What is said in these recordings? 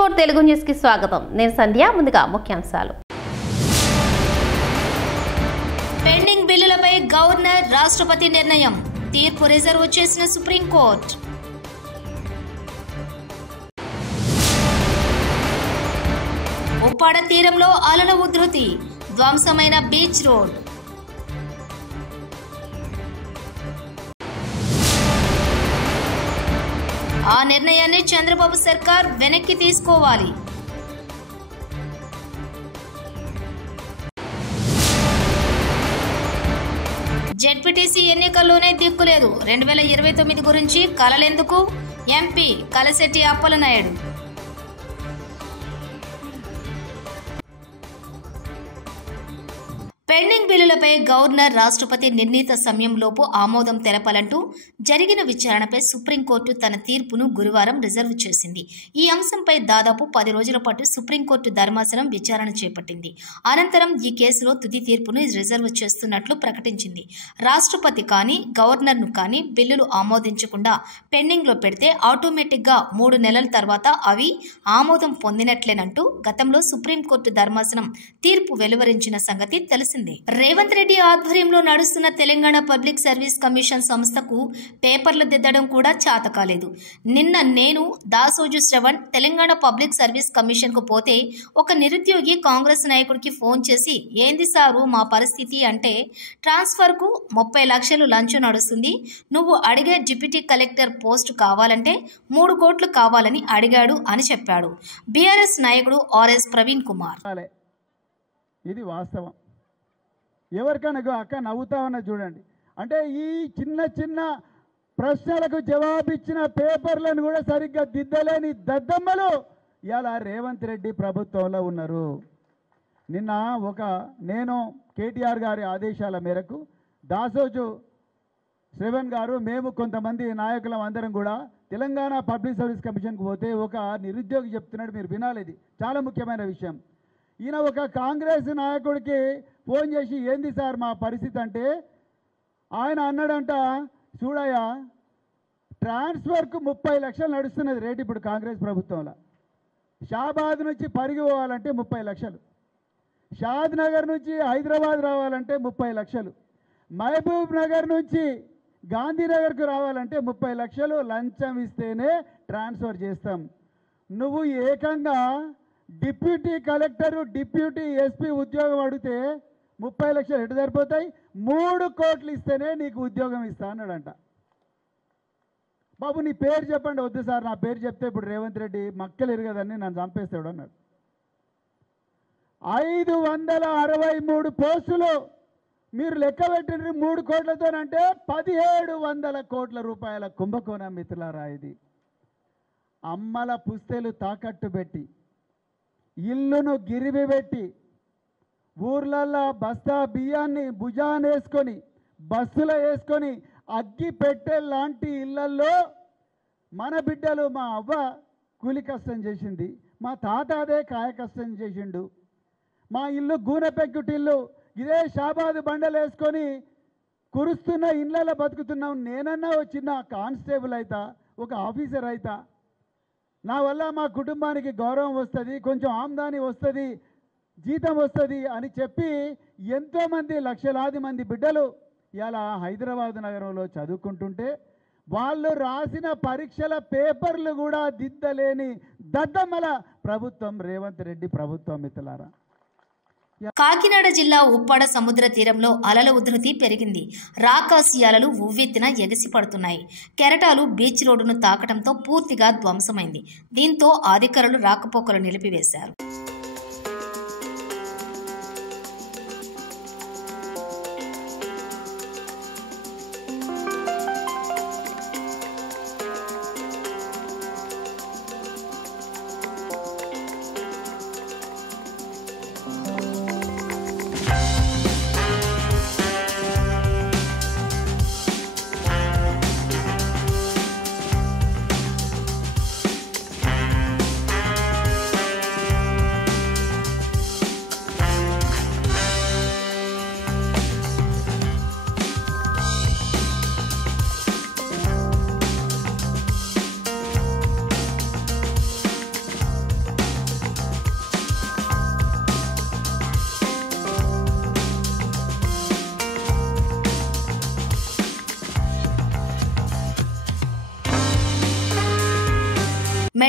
K4 Telugu news కి స్వాగతం. నేను సంధ్య. ముందుగా ముఖ్యాంశాలు. పెండింగ్ బిల్లులపై గవర్నర్ రాష్ట్రపతి నిర్ణయం. తీర్పు రిజర్వ్ చేసిన సుప్రీం కోర్టు. ఉప్పాడ తీరంలో అలల ఉధృతి. ధ్వంసమైన బీచ్ రోడ్. ఆ నిర్ణయాన్ని చంద్రబాబు సర్కార్ వెనక్కి తీసుకోవాలి. జెడ్పీటీసీ ఎన్నికల్లోనే దిక్కులేదు. 2029 గురించి కలలెందుకు? MP Kalisetti Appalanaidu. Pending బిల్లులపై governor రాష్ట్రపతి నిర్ణీత సమయంలోపు ఆమోదం తెలపాలంటూ జరిగిన విచారణపై సుప్రీంకోర్టు తన తీర్పును గురువారం రిజర్వ్ చేసింది. ఈ అంశంపై దాదాపు 10 రోజుల పాటు సుప్రీంకోర్టు ధర్మాసనం విచారణ చేపట్టింది. అనంతరం ఈ కేసులో తుది తీర్పును రిజర్వ్ చేస్తున్నట్లు ప్రకటించింది. రాష్ట్రపతి కానీ గవర్నర్ను కానీ బిల్లులు ఆమోదించకుండా పెండింగ్లో పెడితే ఆటోమేటిక్గా 3 నెలల తర్వాత అవి ఆమోదం పొందినట్లేనంటూ గతంలో సుప్రీంకోర్టు ధర్మాసనం తీర్పు వెలువరించిన సంగతి తెలిసింది. రేవంత్ రెడ్డి ఆధ్వర్యంలో నడుస్తున్న తెలంగాణ పబ్లిక్ సర్వీస్ కమిషన్ సంస్థకు పేపర్లు దిద్దడం కూడా చేత కాలేదు. నిన్న నేను Dasoju Shravan Telangana public service commission కు పోతే ఒక నిరుద్యోగి కాంగ్రెస్ నాయకుడికి ఫోన్ చేసి, ఏంది సారు మా పరిస్థితి అంటే, ట్రాన్స్ఫర్ కు 30 లక్షలు లంచం నడుస్తుంది, నువ్వు అడిగే డిప్యూటీ కలెక్టర్ పోస్టు కావాలంటే 3 కోట్లు కావాలని అడిగాడు అని చెప్పాడు. బీఆర్ఎస్ నాయకుడు ఆర్ఎస్ ప్రవీణ్ కుమార్. ఇది వాస్తవం. ఎవరికైనా అక్క నవ్వుతామన్నా చూడండి. అంటే ఈ చిన్న చిన్న ప్రశ్నలకు జవాబిచ్చిన పేపర్లను కూడా సరిగ్గా దిద్దలేని దద్దమ్మలు ఇలా రేవంత్ రెడ్డి ప్రభుత్వంలో ఉన్నారు. నిన్న నేను కేటీఆర్ గారి ఆదేశాల మేరకు దాసోజు శ్రవణ్ గారు మేము కొంతమంది నాయకులం అందరం కూడా తెలంగాణ పబ్లిక్ సర్వీస్ కమిషన్కి పోతే ఒక నిరుద్యోగి చెప్తున్నాడు, మీరు వినాలి, ఇది చాలా ముఖ్యమైన విషయం. ఈయన ఒక కాంగ్రెస్ నాయకుడికి ఫోన్ చేసి, ఏంది సార్ మా పరిస్థితి అంటే, ఆయన అన్నాడంట, చూడయ్యా ట్రాన్స్ఫర్కు 30 లక్షలు నడుస్తున్నది రేటు ఇప్పుడు కాంగ్రెస్ ప్రభుత్వంలో. షాబాద్ నుంచి పరిగి పోవాలంటే 30 లక్షలు, షాద్ నగర్ నుంచి హైదరాబాద్ రావాలంటే 30 లక్షలు, మహబూబ్ నగర్ నుంచి గాంధీనగర్కు రావాలంటే 30 లక్షలు లంచం ఇస్తేనే ట్రాన్స్ఫర్ చేస్తాం. నువ్వు ఏకంగా డిప్యూటీ కలెక్టరు డిప్యూటీ ఎస్పీ ఉద్యోగం అడిగితే 30 లక్షలు ఎటు సరిపోతాయి, 3 కోట్లు ఇస్తేనే నీకు ఉద్యోగం ఇస్తా అన్నాడంట. బాబు నీ పేరు చెప్పండి. వద్దు సార్ నా పేరు చెప్తే ఇప్పుడు రేవంత్ రెడ్డి మక్కలు ఎరగదని నన్ను చంపేస్తాడు అన్నాడు. 563 పోస్టులు మీరు లెక్క పెట్టిన 3 కోట్లతోనంటే 1700 కోట్ల రూపాయల కుంభకోణం మిత్రులారా. ఇది అమ్మల పుస్తెలు తాకట్టు పెట్టి, ఇల్లును గిరివి పెట్టి, ఊర్లల్లో బస్తా బియ్యాన్ని భుజాన వేసుకొని బస్సులో వేసుకొని అగ్గి పెట్టే లాంటి ఇళ్లల్లో మన బిడ్డలు, మా అవ్వ కూలి కష్టం చేసింది, మా తాత అదే కాయ కష్టం చేసిండు, మా ఇల్లు గూనె పెంకుటిల్లు, ఇదే షాబాదు బండలు వేసుకొని కురుస్తున్న ఇళ్ళలో బతుకుతున్నాం. నేనన్నా చిన్న కానిస్టేబుల్ అవుతా, ఒక ఆఫీసర్ అవుతా, నా వల్ల మా కుటుంబానికి గౌరవం వస్తుంది, కొంచెం ఆమ్దాని వస్తుంది, జీతం వస్తుంది అని చెప్పి ఎంతోమంది లక్షలాది మంది బిడ్డలు ఇలా హైదరాబాద్ నగరంలో చదువుకుంటుంటే వాళ్ళు రాసిన పరీక్షల పేపర్లు కూడా దిద్దలేని దద్దమ్మల ప్రభుత్వం రేవంత్ రెడ్డి ప్రభుత్వం మిత్రులారా. కాకినాడ జిల్లా ఉప్పాడ సముద్ర తీరంలో అలల ఉధృతి పెరిగింది. రాకాసి అలలు ఉవ్వెత్తిన ఎగసిపడుతున్నాయి. కెరటాలు బీచ్ రోడ్డును తాకడంతో పూర్తిగా ధ్వంసమైంది. దీంతో అధికారులు రాకపోకలు నిలిపివేశారు.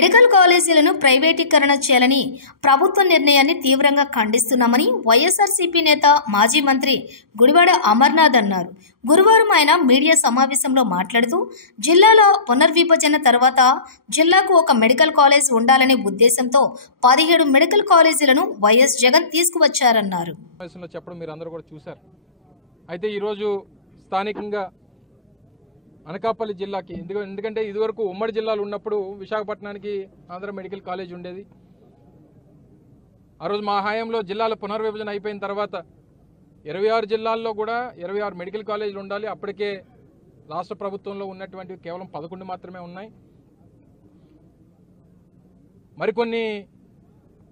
మెడికల్ కాలేజీలను ప్రైవేటీకరణ చేయాలని ప్రభుత్వ నిర్ణయాన్ని తీవ్రంగా ఖండిస్తున్నామని వైఎస్ఆర్సీపీ నేత మాజీ మంత్రి గుడివాడ అమర్నాథ్ అన్నారు. గురువారం ఆయన మీడియా సమావేశంలో మాట్లాడుతూ జిల్లాలో పునర్విభజన తర్వాత జిల్లాకు ఒక మెడికల్ కాలేజ్ ఉండాలనే ఉద్దేశంతో 17 మెడికల్ కాలేజీలను వైఎస్ జగన్ తీసుకువచ్చారన్నారు. చెప్పడం మీరు అందరూ కూడా చూశారు. అయితే ఈరోజు స్థానికంగా అనకాపల్లి జిల్లాకి ఎందుకంటే ఇదివరకు ఉమ్మడి జిల్లాలు ఉన్నప్పుడు విశాఖపట్నానికి ఆంధ్ర మెడికల్ కాలేజ్ ఉండేది. ఆ రోజు మా హయాంలో జిల్లాల పునర్విభజన అయిపోయిన తర్వాత 26 జిల్లాల్లో కూడా 26 మెడికల్ కాలేజీలు ఉండాలి. అప్పటికే రాష్ట్ర ప్రభుత్వంలో ఉన్నటువంటి కేవలం 11 మాత్రమే ఉన్నాయి. మరికొన్ని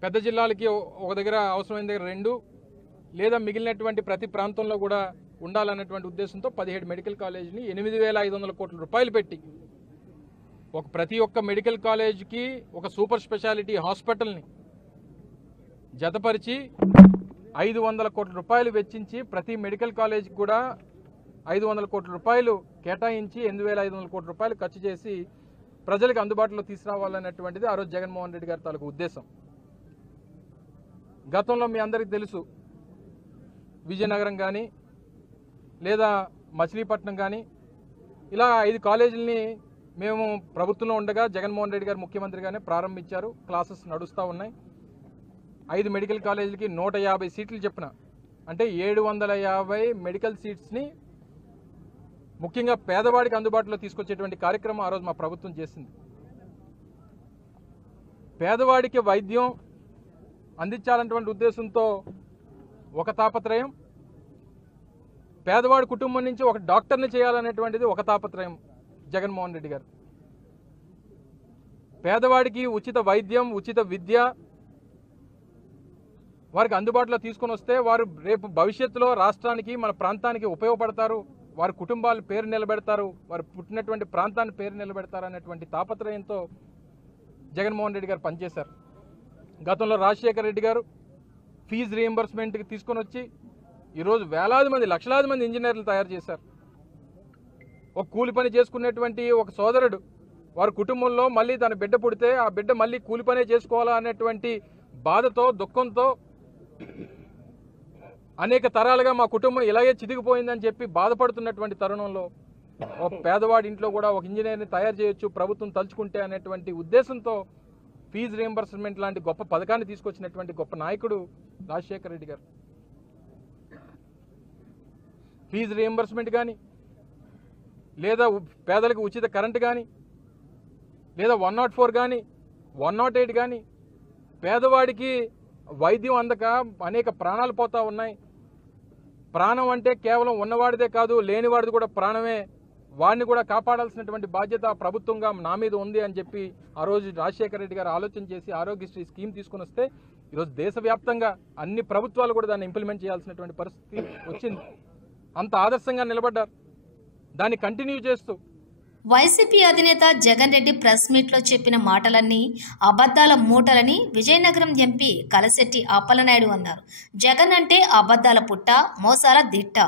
పెద్ద జిల్లాలకి ఒక దగ్గర అవసరమైన దగ్గర 2 లేదా మిగిలినటువంటి ప్రతి ప్రాంతంలో కూడా ఉండాలన్నటువంటి ఉద్దేశంతో 17 మెడికల్ కాలేజీని 8,500 కోట్ల రూపాయలు పెట్టి ప్రతి ఒక్క మెడికల్ కాలేజీకి ఒక సూపర్ స్పెషాలిటీ హాస్పిటల్ని జతపరిచి 500 కోట్ల రూపాయలు వెచ్చించి ప్రతి మెడికల్ కాలేజీకి కూడా 500 కోట్ల రూపాయలు కేటాయించి 8,500 కోట్ల రూపాయలు ఖర్చు చేసి ప్రజలకు అందుబాటులో తీసుకురావాలన్నటువంటిది ఆ రోజు జగన్మోహన్ రెడ్డి గారి తాలూకు ఉద్దేశం. గతంలో మీ అందరికీ తెలుసు, విజయనగరం కానీ లేదా మచిలీపట్నం కానీ ఇలా 5 కాలేజీలని మేము ప్రభుత్వంలో ఉండగా జగన్మోహన్ రెడ్డి గారు ముఖ్యమంత్రిగానే ప్రారంభించారు. క్లాసెస్ నడుస్తూ ఉన్నాయి. 5 మెడికల్ కాలేజీలకి 150 సీట్లు చెప్పిన అంటే 750 మెడికల్ సీట్స్ని ముఖ్యంగా పేదవాడికి అందుబాటులో తీసుకొచ్చేటువంటి కార్యక్రమం ఆ రోజు మా ప్రభుత్వం చేసింది. పేదవాడికి వైద్యం అందించాలన్నటువంటి ఉద్దేశంతో ఒక తాపత్రయం, పేదవాడి కుటుంబం నుంచి ఒక డాక్టర్ని చేయాలనేటువంటిది ఒక తాపత్రయం జగన్మోహన్ రెడ్డి గారు. పేదవాడికి ఉచిత వైద్యం, ఉచిత విద్య వారికి అందుబాటులో తీసుకొని వస్తే వారు రేపు భవిష్యత్తులో రాష్ట్రానికి, మన ప్రాంతానికి ఉపయోగపడతారు, వారి కుటుంబాల పేరు నిలబెడతారు, వారు పుట్టినటువంటి ప్రాంతాన్ని పేరు నిలబెడతారు అనేటువంటి తాపత్రయంతో జగన్మోహన్ రెడ్డి గారు పనిచేశారు. గతంలో రాజశేఖర రెడ్డి గారు ఫీజు రీయింబర్స్మెంట్కి తీసుకొని వచ్చి ఈరోజు వేలాది మంది, లక్షలాది మంది ఇంజనీర్లు తయారు చేశారు. ఒక కూలి పని చేసుకునేటువంటి ఒక సోదరుడు వారి కుటుంబంలో మళ్ళీ తన బిడ్డ పుడితే ఆ బిడ్డ మళ్ళీ కూలి పనే చేసుకోవాలా అనేటువంటి బాధతో, దుఃఖంతో అనేక తరాలుగా మా కుటుంబం ఇలాగే చిదిగిపోయిందని చెప్పి బాధపడుతున్నటువంటి తరుణంలో ఒక పేదవాడి ఇంట్లో కూడా ఒక ఇంజనీర్ని తయారు చేయొచ్చు ప్రభుత్వం తలుచుకుంటే అనేటువంటి ఉద్దేశంతో ఫీజు రీయింబర్స్మెంట్ లాంటి గొప్ప పథకాన్ని తీసుకొచ్చినటువంటి గొప్ప నాయకుడు రాజశేఖర రెడ్డి గారు. ఫీజు రీయింబర్స్మెంట్ కానీ, లేదా పేదలకు ఉచిత కరెంటు కానీ, లేదా 104 కానీ, 108 కానీ, పేదవాడికి వైద్యం అందక అనేక ప్రాణాలు పోతూ ఉన్నాయి. ప్రాణం అంటే కేవలం ఉన్నవాడిదే కాదు, లేనివాడిది కూడా ప్రాణమే. వాడిని కూడా కాపాడాల్సినటువంటి బాధ్యత ప్రభుత్వంగా నా మీద ఉంది అని చెప్పి ఆ రోజు రాజశేఖర రెడ్డి గారు ఆలోచన చేసి ఆరోగ్యశ్రీ స్కీమ్ తీసుకొని వస్తే ఈరోజు దేశవ్యాప్తంగా అన్ని ప్రభుత్వాలు కూడా దాన్ని ఇంప్లిమెంట్ చేయాల్సినటువంటి పరిస్థితి వచ్చింది. అంత ఆదర్శంగా నిలబడ్డారు. దాన్ని కంటిన్యూ చేస్తూ వైసీపీ అధినేత జగన్ రెడ్డి ప్రెస్ మీట్లో చెప్పిన మాటలన్నీ అబద్ధాల మూటలని విజయనగరం ఎంపీ కలశెట్టి అప్పలనాయుడు అన్నారు. జగన్ అంటే అబద్ధాల పుట్ట, మోసాల దిట్ట,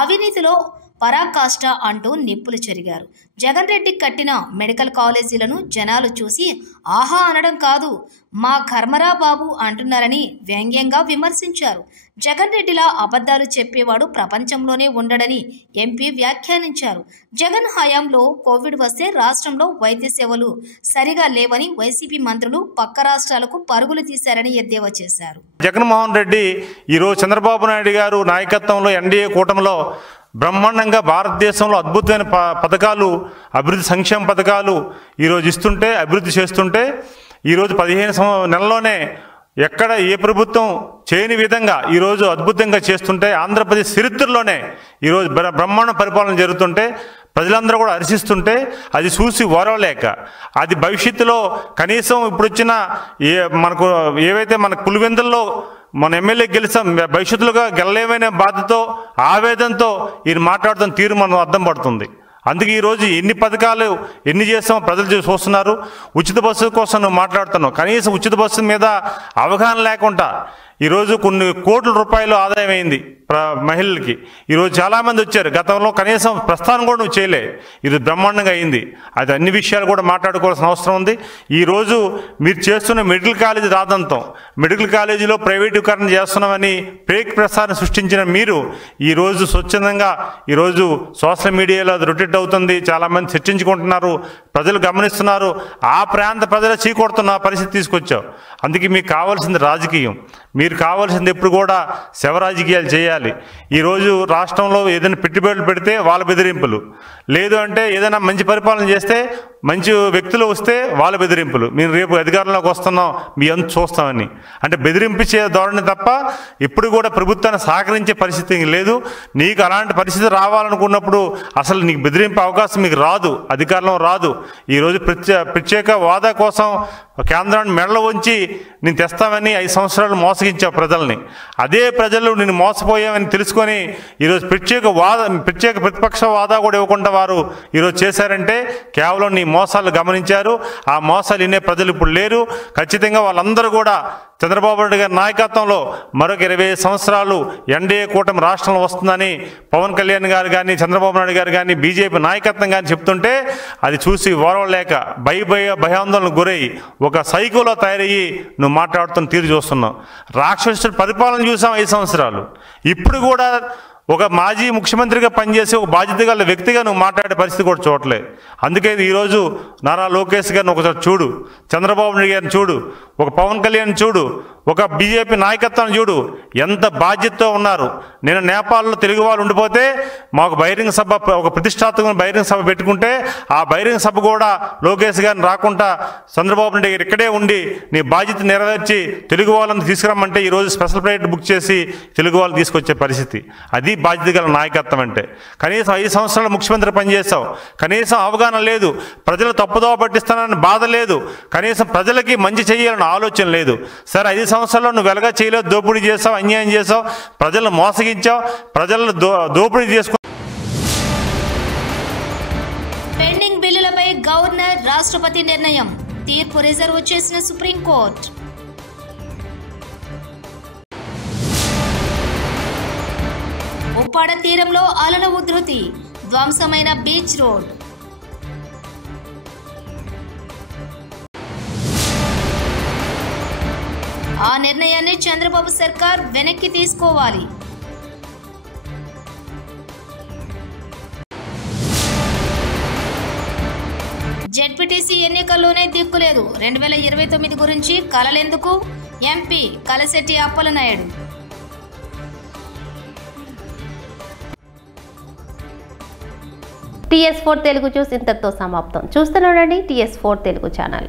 అవినీతిలో పరాకాష్ట అంటూ నిప్పులు చెరిగారు. జగన్ రెడ్డి కట్టిన మెడికల్ కాలేజీలను జనాలు చూసి ఆహా అనడం కాదు, మా కర్మరా బాబు అంటున్నారని వ్యంగ్యంగా విమర్శించారు. జగన్ రెడ్డిలా అబద్ధాలు చెప్పేవాడు ప్రపంచంలోనే ఉండడని ఎంపీ వ్యాఖ్యానించారు. జగన్ హయాంలో కోవిడ్ వస్తే రాష్ట్రంలో వైద్య సేవలు సరిగా లేవని వైసీపీ మంత్రులు పక్క రాష్ట్రాలకు పరుగులు తీశారని ఎద్దేవా చేశారు. జగన్మోహన్ రెడ్డి ఈరోజు చంద్రబాబు నాయుడు గారు నాయకత్వంలో ఎన్డీఏ కూటమిలో బ్రహ్మాండంగా భారతదేశంలో అద్భుతమైన పథకాలు, అభివృద్ధి సంక్షేమ పథకాలు ఈరోజు ఇస్తుంటే, అభివృద్ధి చేస్తుంటే ఈరోజు 15 నెలల్లోనే ఎక్కడ ఏ ప్రభుత్వం చేయని విధంగా ఈరోజు అద్భుతంగా చేస్తుంటే, ఆంధ్రప్రదేశ్ చరిత్రలోనే ఈరోజు బ్రహ్మాండ పరిపాలన జరుగుతుంటే ప్రజలందరూ కూడా హర్షిస్తుంటే అది చూసి ఓరవలేక, అది భవిష్యత్తులో కనీసం ఇప్పుడు వచ్చిన మనకు ఏవైతే మన పులివెందుల్లో మన ఎమ్మెల్యే గెలిచాం, భవిష్యత్తులోగా గెలలేమనే బాధతో, ఆవేదనతో ఈయన మాట్లాడుతున్న తీరు మనం అర్థం పడుతుంది. అందుకే ఈరోజు ఎన్ని పథకాలు ఎన్ని చేస్తామో ప్రజలు చూస్తున్నారు. ఉచిత బస్సు కోసం నువ్వు మాట్లాడుతున్నావు, కనీసం ఉచిత బస్సు మీద అవగాహన లేకుండా ఈరోజు కొన్ని కోట్ల రూపాయలు ఆదాయం అయింది. మహిళలకి. ఈరోజు చాలామంది వచ్చారు, గతంలో కనీసం ప్రస్థానం కూడా నువ్వు చేయలే, ఇది బ్రహ్మాండంగా అయింది. అది అన్ని విషయాలు కూడా మాట్లాడుకోవాల్సిన అవసరం ఉంది. ఈరోజు మీరు చేస్తున్న మెడికల్ కాలేజీ రాదంతం, మెడికల్ కాలేజీలో ప్రైవేటీకరణ చేస్తున్నామని ఫేక్ ప్రసారం సృష్టించిన మీరు ఈరోజు స్వచ్ఛందంగా ఈరోజు సోషల్ మీడియాలో అది రొటేట్ అవుతుంది, చాలామంది చర్చించుకుంటున్నారు, ప్రజలు గమనిస్తున్నారు. ఆ ప్రాంత ప్రజలు చీకొడుతున్న పరిస్థితి తీసుకొచ్చావు. అందుకే మీకు కావాల్సింది రాజకీయం, మీరు కావాల్సింది ఎప్పుడు కూడా శవ రాజకీయాలు చేయాలి. ఈరోజు రాష్ట్రంలో ఏదైనా పెట్టుబడులు పెడితే వాళ్ళ బెదిరింపులు, లేదు అంటే ఏదైనా మంచి పరిపాలన చేస్తే మంచి వ్యక్తులు వస్తే వాళ్ళ బెదిరింపులు, మేము రేపు అధికారంలోకి వస్తున్నాం మీ అంత చూస్తామని, అంటే బెదిరింపించే ధోరణి తప్ప ఎప్పుడు కూడా ప్రభుత్వాన్ని సహకరించే పరిస్థితి లేదు. నీకు అలాంటి పరిస్థితి రావాలనుకున్నప్పుడు అసలు నీకు బెదిరింపే అవకాశం మీకు రాదు, అధికారంలో రాదు. ఈరోజు ప్రత్యేక హోదా కోసం కేంద్రాన్ని మెడలో ఉంచి నేను తెస్తామని 5 సంవత్సరాలు మోసగించావు ప్రజల్ని. అదే ప్రజలు నేను మోసపోయామని తెలుసుకొని ఈరోజు ప్రత్యేక ప్రతిపక్ష హోదా కూడా ఇవ్వకుండా వారు ఈరోజు చేశారంటే కేవలం నీ మోసాలు గమనించారు. ఆ మోసాలు వినే ప్రజలు ఇప్పుడు లేరు. ఖచ్చితంగా వాళ్ళందరూ కూడా చంద్రబాబు నాయుడు గారి నాయకత్వంలో మరొక 25 సంవత్సరాలు ఎన్డీఏ కూటమి రాష్ట్రంలో వస్తుందని పవన్ కళ్యాణ్ గారు కానీ చంద్రబాబు నాయుడు గారు కానీ బీజేపీ నాయకత్వం కానీ చెప్తుంటే అది చూసి ఓర్వలేక భయాందోళనకు గురయ్యి ఒక సైకోలో తయారయ్యి నువ్వు మాట్లాడుతున్న తీరు చూస్తున్నావు. రాక్షసుడు పరిపాలన చూసాం 5 సంవత్సరాలు. ఇప్పుడు కూడా ఒక మాజీ ముఖ్యమంత్రిగా పనిచేసి ఒక బాధ్యత గల వ్యక్తిగా నువ్వు మాట్లాడే పరిస్థితి కూడా చూడలే. అందుకే ఈరోజు నారా లోకేష్ గారిని ఒకసారి చూడు, చంద్రబాబు నాయుడు గారిని చూడు, ఒక పవన్ కళ్యాణ్ చూడు, ఒక బీజేపీ నాయకత్వం చూడు, ఎంత బాధ్యతతో ఉన్నారు. నేను నేపాల్లో తెలుగు వాళ్ళు ఉండిపోతే మాకు బహిరంగ సభ, ఒక ప్రతిష్టాత్మకమైన బహిరంగ సభ పెట్టుకుంటే ఆ బహిరంగ సభ కూడా లోకేష్ గారిని రాకుండా చంద్రబాబు నాయుడు గారు ఇక్కడే ఉండి నీ బాధ్యత నెరవేర్చి తెలుగు వాళ్ళని తీసుకురమ్మంటే ఈరోజు స్పెషల్ ఫ్లైట్ బుక్ చేసి తెలుగు వాళ్ళు తీసుకొచ్చే పరిస్థితి. అది బాధ్యత గల నాయకత్వం అంటే. కనీసం 5 సంవత్సరాలు ముఖ్యమంత్రి పనిచేస్తావు, కనీసం అవగాహన లేదు, ప్రజలు తప్పుదోవ పట్టిస్తానని బాధ లేదు, కనీసం ప్రజలకి మంచి చేయాలని ఆలోచన లేదు. సరే 5 సంవత్సరాల్లో నువ్వు వెలగా చేయలేవు, దోపిడీ చేసావు, అన్యాయం చేసావు, ప్రజలను మోసగించావు, ప్రజలను దోపిడీ చేసుకు. పెండింగ్ బిల్లులపై గవర్నర్ రాష్ట్రపతి నిర్ణయం, తీర్పు రిజర్వ్ చేసిన సుప్రీంకోర్టు. ఉప్పాడ తీరంలో అలల ఉధృతి, ధ్వంసమైన బీచ్ రోడ్. ఆ నిర్ణయాన్ని చంద్రబాబు సర్కార్ వెనక్కి తీసుకోవాలి. జెడ్పీటీసీ ఎన్నికల్లోనే దిక్కులేదు, 2029 గురించి కలలెందుకు? MP Kalisetti Appalanaidu. TS4 Telugu news ఇంతటితో సమాప్తం. చూస్తూనే ఉండండి TS4 తెలుగు ఛానల్.